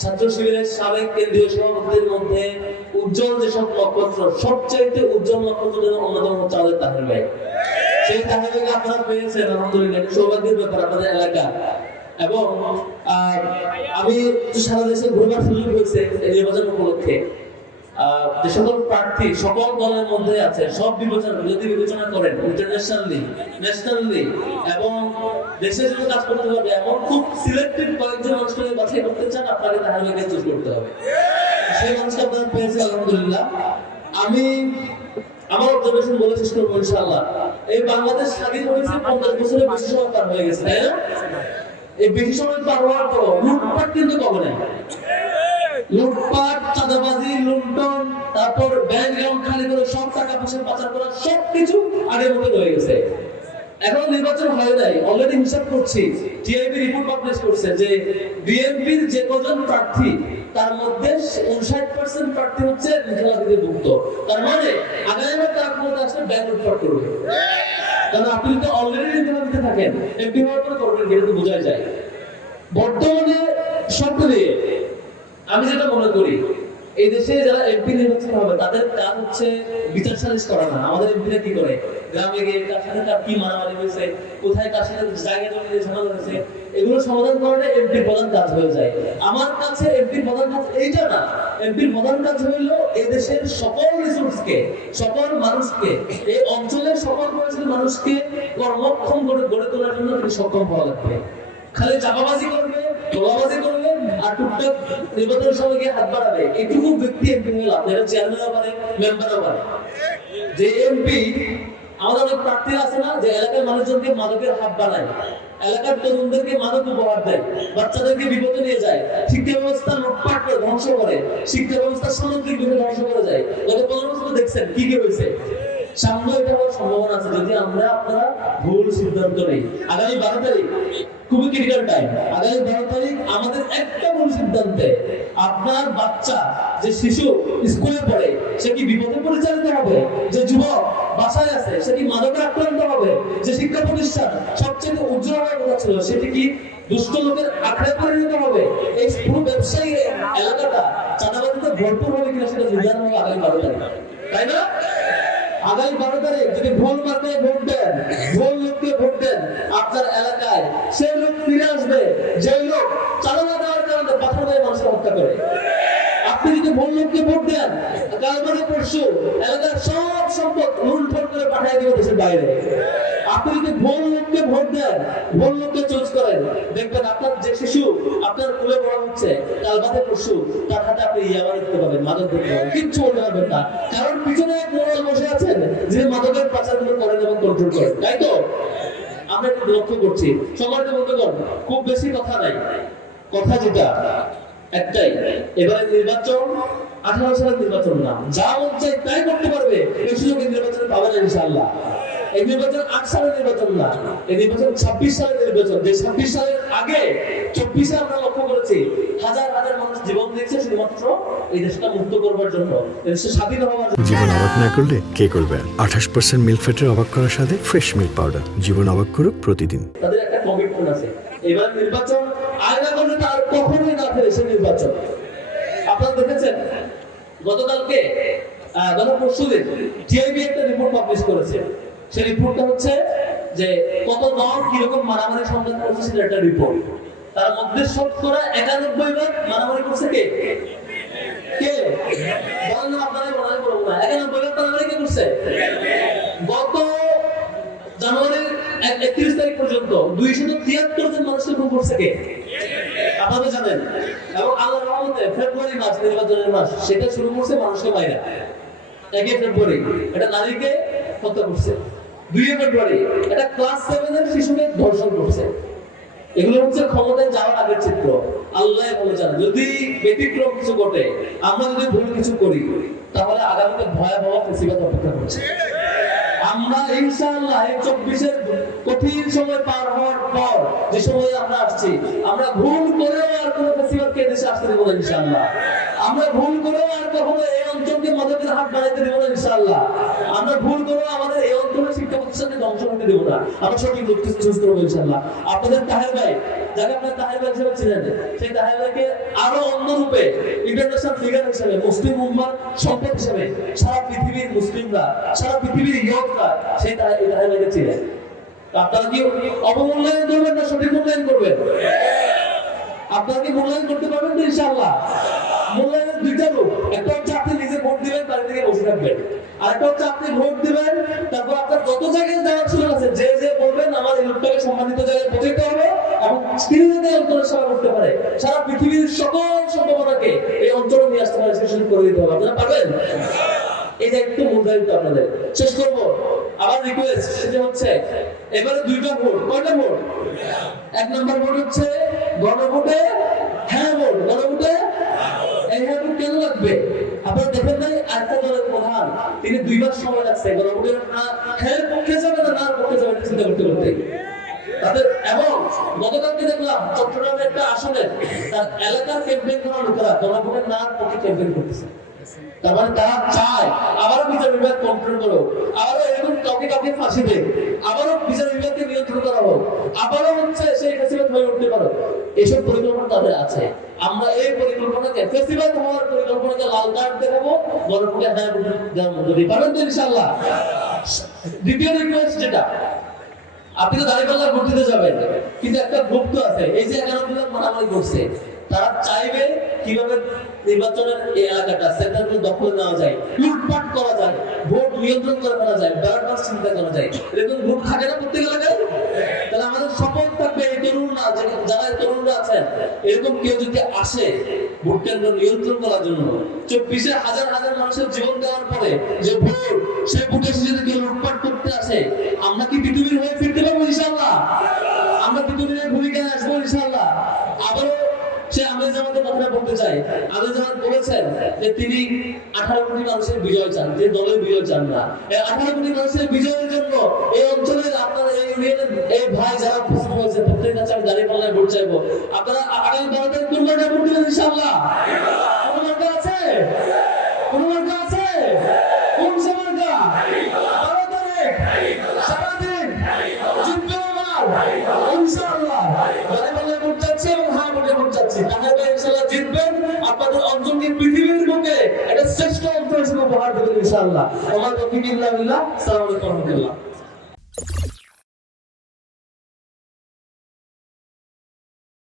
ছাত্র শিবিরের সাবেক কেন্দ্রীয় সভাপতিদের মধ্যে উজ্জ্বল যেসব নক্ষত্র, সবচেয়ে উজ্জ্বল নক্ষত্র অন্যতম হচ্ছে আমাদের তাহের ভাই। সেই তাহের ভাইকে আপনারা পেয়েছেন, আলহামদুলিল্লাহ, সৌভাগ্যের ব্যাপার আপনাদের এলাকা। এবং আমি সারা দেশে ঘুরবার সুযোগ হয়েছে এই নির্বাচন উপলক্ষে। যে সকল প্রার্থী সকল দলের মধ্যে আছে, সব বিবেচনা করেন ইন্টারন্যাশনালি, ন্যাশনালি এবং দেশের জন্য কাজ করতে হবে এমন খুব সিলেক্টেড কয়েকজন মানুষকে বাছাই করতে চান, আপনাকে তাহলে চুজ করতে হবে। সেই মানুষকে আপনারা পেয়েছেন, আলহামদুলিল্লাহ। আমি আমার অবজারভেশন বলে শেষ করবো ইনশাআল্লাহ। এই বাংলাদেশ স্বাধীন হয়েছে 50 বছরের বেশি সময় পার হয়ে গেছে, তাই না? এই বেশি সময় পার হওয়ার পর লুটপাট কিন্তু কমে নাই। লুটপাট, চাঁদাবাজি, লুণ্ঠন, তারপর ব্যাংক অ্যাকাউন্ট খালি করে সব টাকা পয়সা পাচার করা, সবকিছু আগের মতো রয়ে গেছে। এখন নির্বাচন হয় নাই, অলরেডি হিসাব করছি, টিআইবি রিপোর্ট পাবলিশ করছে যে বিএনপির যে কজন প্রার্থী তার মধ্যে 59% প্রার্থী হচ্ছে নির্বাচনে ভুক্ত। তার মানে আগামীবার তার ক্ষমতা আসলে ব্যাংক লুটপাট করবে। কারণ আপনি তো অলরেডি নির্বাচনে থাকেন, এমপি হওয়ার পরে করবেন, এটা তো বোঝাই যায়। বর্তমানে সব নিয়ে আমি যেটা মনে করি, এই দেশে যারা এমপি নির্বাচন হবে তাদের কাজ হচ্ছে বিচার সালিশ করা না। আমাদের এমপিরা কি করে, গ্রামে গিয়ে কার সাথে কার কি মারামারি হয়েছে, কোথায় কার সাথে জায়গা জমি নিয়ে ঝামেলা হয়েছে, এগুলো সমাধান করাটা এমপির প্রধান কাজ হয়ে যায়। আমার কাছে এমপির প্রধান কাজ এইটা না। এমপির প্রধান কাজ হইল এই দেশের সকল রিসোর্সকে, সকল মানুষকে, এই অঞ্চলের সকল বয়সের মানুষকে কর্মক্ষম করে গড়ে তোলার জন্য তিনি সক্ষম হওয়া লাগবে। খালি চাপাবাজি করবে, তোলাবাজি করবে আর টুকটাক নির্বাচনের সময় গিয়ে হাত বাড়াবে, এটুকু ব্যক্তি এমপি হয়ে লাভ। এটা চেয়ারম্যানও পারে, মেম্বারও পারে। যে এমপি, আমাদের অনেক প্রার্থী আছে না যে এলাকার মানুষজনকে মাদকের হাত বানায়, এলাকার তরুণদেরকে মাদক উপহার দেয়, বাচ্চাদেরকে বিপদে নিয়ে যায়, শিক্ষা ব্যবস্থা লুটপাট করে ধ্বংস করে, শিক্ষা ব্যবস্থা সামগ্রিকভাবে ধ্বংস করে যায়। গত 15 বছর দেখছেন কি কি হয়েছে। সামনে এটা হওয়ার সম্ভাবনা আছে যদি আপনারা ভুল সিদ্ধান্ত নেই। আগামী 12 তারিখ খুবই ক্রিটিক্যাল টাইম। আগামী 12 তারিখ আমাদের একটা ভুল সিদ্ধান্তে আপনার বাচ্চা, যে শিশু স্কুলে পড়ে, সে কি বিপদে পরিচালিত হবে? যে যুবক বাসায় আছে, সে কি মাদকে আক্রান্ত হবে? যে শিক্ষা প্রতিষ্ঠান সবচেয়ে উজ্জ্বল হওয়ার কথা ছিল, সেটি কি দুষ্ট লোকের আখড়ায় পরিণত হবে? এই পুরো ব্যবসায়ী এলাকাটা চাঁদাবাজিতে ভরপুর হবে কিনা সেটা নির্ধারণ হবে আগামী 12 তারিখ, তাই না? আগামী 12 তারিখ যদি ভুল মার্কায় ভোট দেন, ভুল লোককে ভোট দেন, আপনার এলাকায় সেই লোক ফিরে আসবে যে লোক চাঁদা দেওয়ার কারণে পাথর দিয়ে মানুষকে হত্যা করে। আপনি যদি ভুল লোককে ভোট দেন, কাল মানে পরশু এলাকার সব সম্পদ লুণ্ঠন করে পাঠিয়ে দিবে দেশের বাইরে। আপনি যদি ভুল লোককে ভোট দেন, ভুল লোককে চুজ করেন, দেখবেন আপনার যে শিশু আপনার কোলে বড় হচ্ছে, কাল বাদে পরশু তার হাতে আপনি ইয়াবা দেখতে পাবেন, মাদক দেখতে পাবেন, কিচ্ছু বলতে পারবেন না। কারণ পিছনে এক মোড়ল বসে আছেন যে মাদকের পাচারগুলো করেন এবং কন্ট্রোল করেন, তাই তো? আমরা একটু লক্ষ্য করছি। সমাজে বন্ধুগণ, খুব বেশি কথা নাই, কথা যেটা একটাই, এবারে নির্বাচন 18 সালের নির্বাচন না, যা মন চাই তাই করতে পারবে, এই সুযোগ নির্বাচনে পাবেন ইনশাআল্লাহ। এই নির্বাচন 8 সালের নির্বাচন না, এই নির্বাচন 26 সালের নির্বাচন। যে 26 সালের আগে 24-এ আমরা লক্ষ্য করেছি হাজার হাজার মানুষ জীবন দিয়েছে শুধুমাত্র এই দেশটা মুক্ত করবার জন্য, এই দেশটা স্বাধীন হওয়ার জন্য। জীবন অবাক না করলে কে করবে? 28% মিল্ক ফ্যাটের অবাক করার সাথে ফ্রেশ মিল্ক পাউডার। জীবন অবাক করুক প্রতিদিন। তাদের একটা কমিটমেন্ট আছে। এবার নির্বাচন আয়না করলে তার কখনোই না ফেলে সে নির্বাচন। আপনারা দেখেছেন গতকালকে গত পরশুদিন টিআইবি একটা রিপোর্ট পাবলিশ করেছে। সেই রিপোর্টটা হচ্ছে যে কত দল কিরকম মারামারি সংঘাত করছে সেটা একটা রিপোর্ট। তার মধ্যে শতকরা 91 বার মারামারি করছে কে? কে বলেন না, আপনারাই বলেন, বলবো না। 91 বার মারামারি কে করছে? গত জানুয়ারির 31 তারিখ পর্যন্ত 273 জন মানুষকে খুন করছে কে? আপনারা জানেন। এবং আল্লাহর রহমতে ফেব্রুয়ারি মাস, নির্বাচনের মাস, সেটা শুরু করছে মানুষকে মাইরা। 1 ফেব্রুয়ারি এটা নারীকে হত্যা করছে, 2 ফেব্রুয়ারি এটা ক্লাস 7 এর শিশুকে ধর্ষণ করছে। এগুলো হচ্ছে ক্ষমতায় যাওয়ার আগের চিত্র। আল্লাহ ভালো জানে, যদি ব্যতিক্রম কিছু ঘটে, আমরা যদি ভুল কিছু করি, তাহলে আগামীতে ভয়াবহ মুসিবত অপেক্ষা করছে। আমরা ইনশাআল্লাহ এই 24-এর কঠিন সময় পার হওয়ার পর যে সময় আমরা আসছি, আমরা ভুল করেও আর কোনো মুসিবতকে দেশে আসতে দেব না ইনশাআল্লাহ। আমরা ভুল করে আর কখনো এই অঞ্চলকে মাদকের হাট বানাইতে দেব না ইনশাআল্লাহ। আমরা ভুল করে আমাদের এই অঞ্চলের শিক্ষা প্রতিষ্ঠানকে ধ্বংস করতে দেব না। আমরা সঠিক লক্ষ্যে চুজ করবো ইনশাআল্লাহ। আপনাদের তাহের ভাই, যাকে আপনারা তাহের ভাই হিসেবে চিনেন, সেই তাহের ভাইকে আরো অন্য রূপে ইন্টারন্যাশনাল ফিগার হিসেবে, মুসলিম উম্মার সম্পদ হিসেবে সারা পৃথিবীর মুসলিমরা, সারা পৃথিবীর ইয়তরা সেই তাহের ভাইকে চিনেন। আপনারা কি অবমূল্যায়ন করবেন না সঠিক মূল্যায়ন করবেন? আপনারা কি মূল্যায়ন করতে পারবেন তো ইনশাআল্লাহ? মূল্যায়নের দুইটা রূপ, একটা হচ্ছে আপনি নিজে ভোট দিবেন, বাড়ি থেকে বসে থাকবেন, আর একটা হচ্ছে আপনি ভোট দিবেন, তারপর আপনার যত জায়গায় যাওয়ার সুযোগ আছে, যে যে বলবেন আমার এই লোকটাকে সম্মানিত জায়গায় পৌঁছাতে হবে এবং তিনি যাতে অঞ্চলের সেবা করতে পারে, সারা পৃথিবীর সকল সম্ভাবনাকে এই অঞ্চলে নিয়ে আসতে পারে, সেটা করে দিতে হবে। আপনারা পারবেন? এই যে একটু মূল দায়িত্ব আপনাদের। শেষ করবো আমার রিকোয়েস্ট, সেটা হচ্ছে এবারে দুইটা ভোট। কয়টা ভোট? এক নম্বর ভোট হচ্ছে গণভোটে হ্যাঁ ভোট। গণভোটে এই হ্যাঁ ভোট কেন লাগবে? আপনারা দেখেন নাই একটা দলের প্রধান তিনি 2 মাস সময় লাগছে গণভোটের হ্যাঁ পক্ষে যাবে না নার পক্ষে যাবে চিন্তা করতে করতে। তাদের এবং গতকালকে দেখলাম চট্টগ্রামের একটা আসনে তার এলাকার ক্যাম্পেইন করা লোকেরা গণভোটের নার পক্ষে ক্যাম্পেইন করতেছে। তার মানে তারা চায় আবারও বিচার বিভাগ কন্ট্রোল করো, আবারও এরকম কাউকে কাউকে ফাঁসি দেয়, আবারও বিচার বিভাগকে নিয়ন্ত্রণ করা হোক, আবারও হচ্ছে সেই ফেসিবাদ হয়ে উঠতে পারো। এসব পরিকল্পনা তাদের আছে। আমরা এই পরিকল্পনাকে, ফেসিবাদ হওয়ার পরিকল্পনাকে লাল কার্ড দেখাবো, গণভোটে হ্যাঁ দেওয়ার মধ্যে দিয়ে পারবেন তো ইনশাআল্লাহ। দ্বিতীয় রিকোয়েস্ট যেটা, আপনি তো দাঁড়িপাল্লার ভোট দিতে যাবেন, কিন্তু একটা গ্রুপ তো আছে এই যে 11 বিভাগ মারামারি করছে, তারা চাইবে কিভাবে নির্বাচনের এই এলাকাটা সেন্টারগুলো দখল নেওয়া যায়, লুটপাট করা যায়, ভোট নিয়ন্ত্রণ করে ফেলা যায়, ব্যালট চিন্তা করা যায়। এরকম গ্রুপ থাকে না প্রত্যেক এলাকায়? তাহলে আমাদের শপথ থাকবে এই তরুণরা, যারা তরুণরা আছেন, এরকম কেউ যদি আসে ভোট কেন্দ্র নিয়ন্ত্রণ করার জন্য, 24-এ হাজার হাজার মানুষের জীবন দেওয়ার পরে যে ভোট, সেই ভোটে যদি কেউ লুটপাট করতে আসে, আমরা কি পৃথিবীর হয়ে ফিরতে পারবো ইনশাআল্লাহ? আমরা পৃথিবীর ভূমিকায় আসবো ইনশাআল্লাহ। আবারও সে আমির জামাতের কথা বলতে চাই। আমির জামাত বলেছেন যে তিনি 18 কোটি মানুষের বিজয় চান, যে দলের বিজয় চান না। এই 18 কোটি মানুষের বিজয়ের জন্য এই অঞ্চলের আপনারা এই ইউনিয়নের এই ভাই যারা উপস্থিত হয়েছে প্রত্যেকের কাছে আমি দাঁড়িপাল্লায় ভোট চাইবো। আপনারা আগামী 12 তারিখ কোন মার্কায় ভোট দিবেন ইনশাআল্লাহ? কোন মার্কা আছে? কোন মার্কা আছে? কোন সে মার্কা? 12 তারিখ সারাদিন জিতবে আমার ইনশাআল্লাহ। দাঁড়িপাল্লায় ভোট চাচ্ছি এবং হ্যাঁ ভোটে ভোট চাচ্ছি। তাহলে ইনশাআল্লাহ জিতবেন, আপনাদের অঞ্চলকে পৃথিবীর বুকে একটা শ্রেষ্ঠ অঞ্চল হিসেবে উপহার দেবেন ইনশাআল্লাহ। ওমা তৌফিক ইল্লা বিল্লাহ। আসসালামু আলাইকুম ওয়া রাহমাতুল্লাহ।